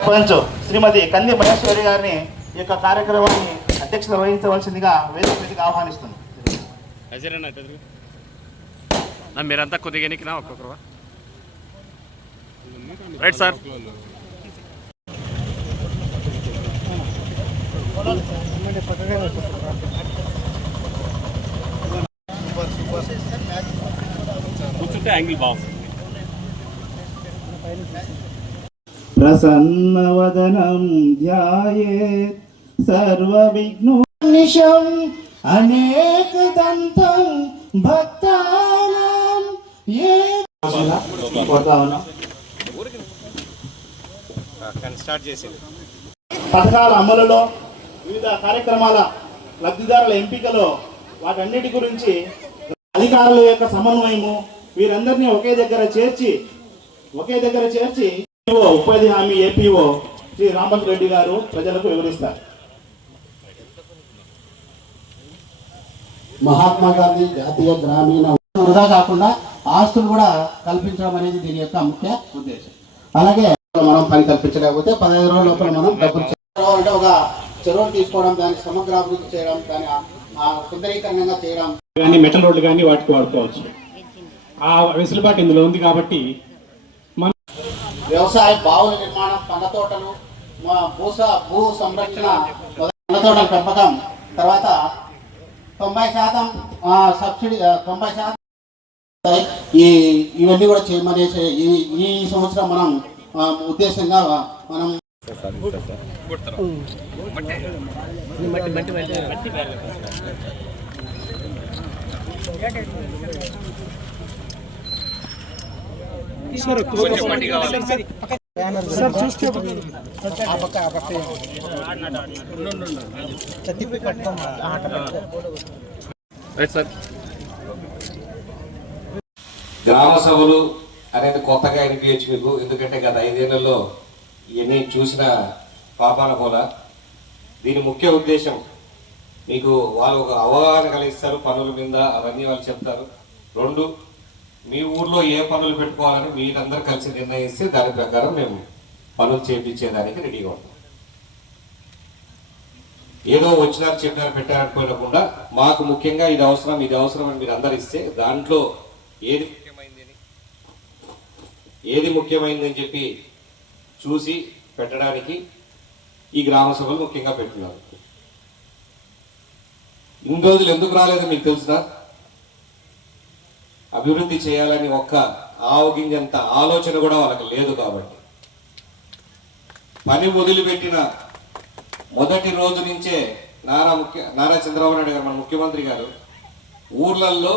సర్పంచ్ శ్రీమతి కంది మహేశ్వరి గారిని ఈ యొక్క కార్యక్రమాన్ని అధ్యక్షత వహించవలసిందిగా వేదిక మీదకి ఆహ్వానిస్తుంది. మీరంతా కొద్దిగా ఎన్నికినా ఒక్కొక్కరు రైట్ సార్. కూర్చుంటే యాంగిల్ బాగుంది. ప్రసన్నవదనం ధ్యాయేత్ సర్వవిఘ్నోపనిషం అనేకదంతం భక్తానాం పథకాల అమలులో వివిధ కార్యక్రమాల లబ్ధిదారుల ఎంపికలో వాటన్నిటి గురించి అధికారుల యొక్క సమన్వయము వీరందరినీ ఒకే దగ్గర చేర్చి ఉపాధి హామీ ఏపీఓ శ్రీ రామభద్ర రెడ్డి గారు ప్రజలకు వివరిస్తారు. మహాత్మా గాంధీ జాతీయ గ్రామీణ వృధా కాకుండా ఆస్తులు కూడా కల్పించడం అనేది దీని యొక్క ముఖ్య ఉద్దేశం. అలాగే మనం పని కల్పించలేకపోతే 15 రోజుల లోపల మనం డబ్బులు అంటే ఒక చెరువులు తీసుకోవడం, దాన్ని సమగ్రాభివృద్ధి చేయడం, దాన్ని సుందరీకరణంగా చేయడం, కానీ మెటల్ రోడ్లు కానీ వాటికి వాడుకోవచ్చు. ఆ వెసులుబాటు ఇందులో ఉంది కాబట్టి వ్యవసాయ బావుల నిర్మాణం, పండ్ల తోటలు, భూ సంరక్షణ, పండ్ల తోటల పెంపకం, తర్వాత 90% సబ్సిడీ 90% ఇవన్నీ కూడా చేయమనేసి ఈ సంవత్సరం మనం ఉద్దేశంగా మనం గ్రామ సభలు అనేది కొత్తగా అనిపించచ్చు మీకు, ఎందుకంటే గత 5 ఏళ్లలో ఇవన్నీ చూసిన పాపాన పోలా. దీని ముఖ్య ఉద్దేశం మీకు వాళ్ళు ఒక అవగాహన కలిగిస్తారు, పనుల మీద అవన్నీ వాళ్ళు చెప్తారు. 2, మీ ఊర్లో ఏ పనులు పెట్టుకోవాలని మీరందరూ కలిసి నిర్ణయిస్తే దాని ప్రకారం మేము పనులు చేయించేదానికి రెడీగా ఉంటాం. ఏదో వచ్చినారు చెప్పినారు పెట్టారనుకోకుండా మాకు ముఖ్యంగా ఇది అవసరం అని మీరు అందరు ఇస్తే దాంట్లో ఏది ముఖ్యమైందని చెప్పి చూసి పెట్టడానికి ఈ గ్రామ సభలు ముఖ్యంగా పెట్టున్నారు. ఇన్ని రోజులు ఎందుకు రాలేదో మీకు తెలుసునా? అభివృద్ధి చేయాలని ఒక్క ఆవగింజంత ఆలోచన కూడా వాళ్ళకి లేదు. కాబట్టి పని వదిలిపెట్టిన మొదటి రోజు నుంచే నారా చంద్రబాబు నాయుడు గారు, మన ముఖ్యమంత్రి గారు, ఊర్లలో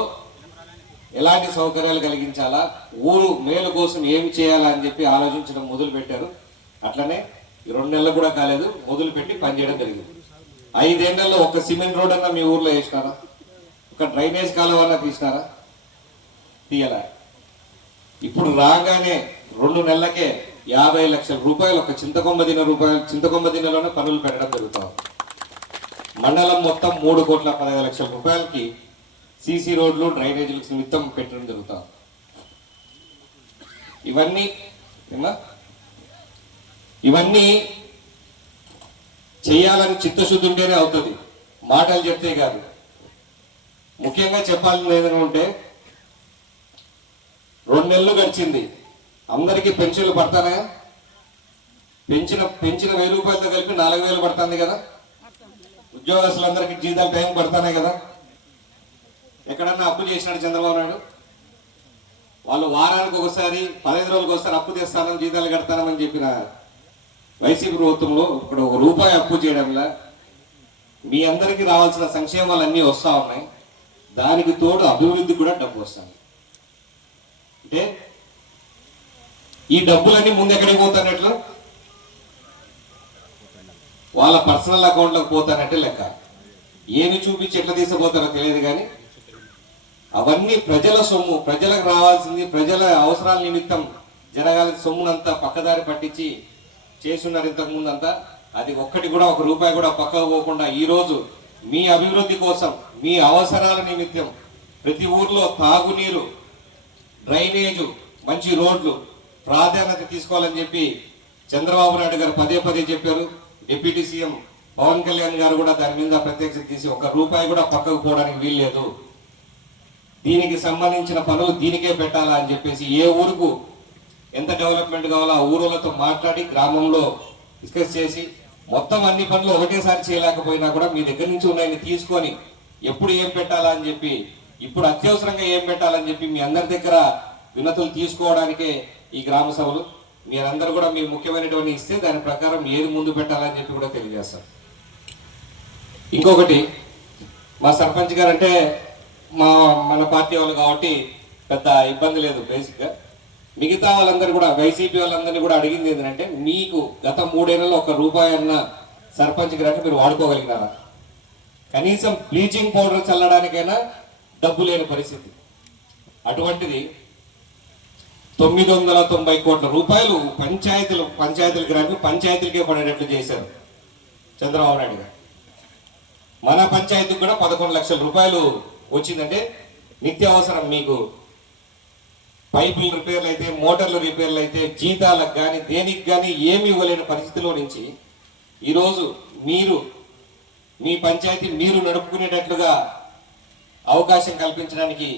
ఎలాంటి సౌకర్యాలు కలిగించాలా, ఊరు మేలు కోసం ఏమి చేయాలా అని చెప్పి ఆలోచించడం మొదలు పెట్టారు. అట్లనే 2 నెలలు కూడా కాలేదు మొదలుపెట్టి పనిచేయడం జరిగింది. 5 ఏళ్లలో ఒక సిమెంట్ రోడ్ అన్నా మీ ఊర్లో వేసినారా? ఒక డ్రైనేజ్ కాలువ అన్నా తీసినారా? తీయలా. ఇప్పుడు రాగానే 2 నెలలకే 50 లక్షల రూపాయలు ఒక చింతకొంబదినలోనే పనులు పెట్టడం జరుగుతాం. మండలం మొత్తం 3,15 లక్షల రూపాయలకి సీసీ రోడ్లు, డ్రైనేజీలు నిమిత్తం పెట్టడం జరుగుతాం. ఇవన్నీ చేయాలని చిత్తశుద్ధి ఉంటేనే అవుతుంది, మాటలు చెప్తే కాదు. ముఖ్యంగా చెప్పాలని ఏదంటే 2 నెలలు గడిచింది, అందరికీ పెన్షన్లు పడతానా? పెంచిన 1000 రూపాయలతో కలిపి 4,000 పడుతుంది కదా. ఉద్యోగస్తులందరికీ జీతాలు టైం పడతానే కదా. ఎక్కడన్నా అప్పు చేసినాడు చంద్రబాబు నాయుడు? వాళ్ళు వారానికి ఒకసారి 15 రోజులకు ఒకసారి అప్పు తెస్తానని, జీతాలు కడతానని చెప్పిన వైసీపీ ప్రభుత్వంలో ఇప్పుడు ₹1 అప్పు చేయడంలా మీ అందరికీ రావాల్సిన సంక్షేమాలు అన్నీ వస్తూ ఉన్నాయి. దానికి తోడు అభివృద్ధి కూడా డబ్బు వస్తుంది. అంటే ఈ డబ్బులన్నీ ముందు ఎక్కడికి పోతానట్లు? వాళ్ళ పర్సనల్ అకౌంట్లోకి పోతానంటే లెక్క. ఏమి చూపించి ఎట్లా తీసుకుపోతారో తెలియదు, కానీ అవన్నీ ప్రజల సొమ్ము, ప్రజలకు రావాల్సింది, ప్రజల అవసరాల నిమిత్తం జరగాల్సిన సొమ్మునంతా పక్కదారి పట్టించి చేస్తున్నారు ఇంతకుముందు అంతా. అది ఒక్కటి కూడా ₹1 కూడా పక్కకు పోకుండా ఈరోజు మీ అభివృద్ధి కోసం, మీ అవసరాల నిమిత్తం ప్రతి ఊర్లో తాగునీరు, డ్రైనేజు, మంచి రోడ్లు ప్రాధాన్యత తీసుకోవాలని చెప్పి చంద్రబాబు నాయుడు గారు పదే పదే చెప్పారు. డిప్యూటీ సీఎం పవన్ కళ్యాణ్ గారు కూడా దాని మీద ప్రత్యక్ష తీసి 1 రూపాయి కూడా పక్కకు పోవడానికి వీల్లేదు, దీనికి సంబంధించిన పనులు దీనికే పెట్టాలా అని చెప్పేసి ఏ ఊరుకు ఎంత డెవలప్మెంట్ కావాలో ఆ ఊరులతో మాట్లాడి గ్రామంలో డిస్కస్ చేసి మొత్తం అన్ని పనులు ఒకటేసారి చేయలేకపోయినా కూడా మీ దగ్గర నుంచి ఉన్నాయని తీసుకొని ఎప్పుడు ఏం పెట్టాలా అని చెప్పి, ఇప్పుడు అత్యవసరంగా ఏం పెట్టాలని చెప్పి మీ అందరి దగ్గర వినతులు తీసుకోవడానికే ఈ గ్రామ సభలు. మీరందరూ కూడా మీ ముఖ్యమైనటువంటి ఇస్తే దాని ప్రకారం ఏది ముందు పెట్టాలని చెప్పి కూడా తెలియజేస్తారు. ఇంకొకటి, మా సర్పంచ్ గారు అంటే మన పార్టీ వాళ్ళు కాబట్టి పెద్ద ఇబ్బంది లేదు. బేసిక్గా మిగతా వాళ్ళందరూ కూడా వైసీపీ వాళ్ళందరినీ కూడా అడిగింది ఏంటంటే, మీకు గత 3 ఏళ్లలో 1 రూపాయి అన్న సర్పంచ్ గారు మీరు వాడుకోగలిగినారా? కనీసం బ్లీచింగ్ పౌడర్ చల్లడానికైనా డబ్బు లేని పరిస్థితి. అటువంటిది 990 కోట్ల రూపాయలు పంచాయతీల గ్రాంట్లు పంచాయతీలకే పడేటట్లు చేశారు చంద్రబాబు నాయుడు గారు. మన పంచాయతీకి కూడా 11 లక్షల రూపాయలు వచ్చిందంటే నిత్యావసరం మీకు పైపులు రిపేర్లు అయితే, మోటార్లు రిపేర్లు అయితే, జీతాలకు కానీ దేనికి కానీ ఏమి ఇవ్వలేని పరిస్థితిలో నుంచి ఈరోజు మీరు మీ పంచాయతీ మీరు నడుపుకునేటట్లుగా అవకాశం కల్పించడానికి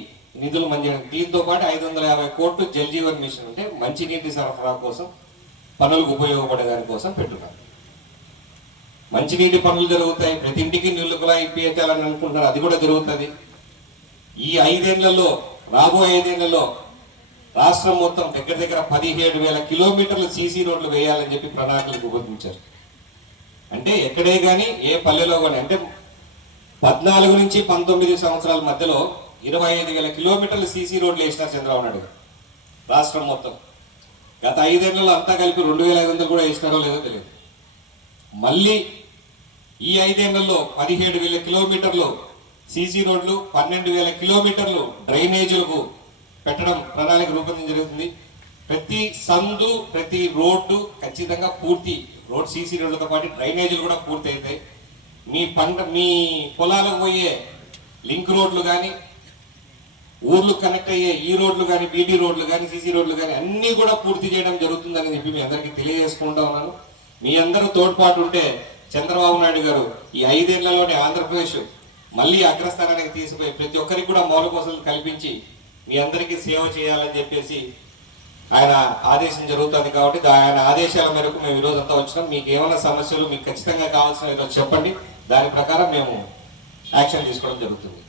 నిధులు మంజూరు. దీంతో పాటు 550 కోట్లు జల్ జీవన్ మిషన్ అంటే మంచినీటి సరఫరా కోసం పనులకు ఉపయోగపడే దానికోసం పెట్టున్నారు. మంచినీటి పనులు జరుగుతాయి, ప్రతి ఇంటికి నీళ్లు కూడా ఇప్పించాలని అనుకుంటున్నారు, అది కూడా జరుగుతుంది. ఈ 5 ఏళ్లలో, రాబోయే 5 ఏళ్లలో రాష్ట్రం మొత్తం దగ్గర 17,000 కిలోమీటర్లు సీసీ రోడ్లు వేయాలని చెప్పి ప్రణాళికలు రూపొందించారు. అంటే ఎక్కడే కానీ ఏ పల్లెలో కానీ, అంటే 14 నుంచి 19 సంవత్సరాల మధ్యలో 25,000 కిలోమీటర్లు సీసీ రోడ్లు వేసినారు చంద్రబాబు నాయుడు గారు రాష్ట్రం మొత్తం. గత 5 ఏళ్లలో అంతా కలిపి 2,500 కూడా వేసినారో లేదో తెలియదు. మళ్ళీ ఈ 5 ఏళ్లలో 17,000 కిలోమీటర్లు సీసీ రోడ్లు, 12,000 కిలోమీటర్లు డ్రైనేజీలకు పెట్టడం ప్రణాళిక రూపొందించడం జరుగుతుంది. ప్రతి సందు, ప్రతి రోడ్డు ఖచ్చితంగా పూర్తి రోడ్ సీసీ రోడ్లతో పాటు డ్రైనేజీలు కూడా పూర్తి అవుతాయి. మీ పొలాలకు పోయే లింక్ రోడ్లు కానీ, ఊర్లు కనెక్ట్ అయ్యే ఈ రోడ్లు కానీ, బీటీ రోడ్లు కానీ, సీసీ రోడ్లు కానీ అన్నీ కూడా పూర్తి చేయడం జరుగుతుందని చెప్పి మీ అందరికీ తెలియజేసుకుంటా ఉన్నాను. మీ అందరూ తోడ్పాటు ఉంటే చంద్రబాబు నాయుడు గారు ఈ 5 ఏళ్లలోనే ఆంధ్రప్రదేశ్ మళ్ళీ అగ్రస్థానానికి తీసిపోయి ప్రతి ఒక్కరికి కూడా మౌలిక వసతులు కల్పించి మీ అందరికీ సేవ చేయాలని చెప్పేసి ఆయన ఆదేశం జరుగుతుంది. కాబట్టి ఆయన ఆదేశాల మేరకు మేము ఈరోజు అంతా వచ్చినాం. మీకు ఏమైనా సమస్యలు మీకు ఖచ్చితంగా కావాల్సిన ఏదో చెప్పండి, దాని ప్రకారం మేము యాక్షన్ తీసుకోవడం జరుగుతుంది.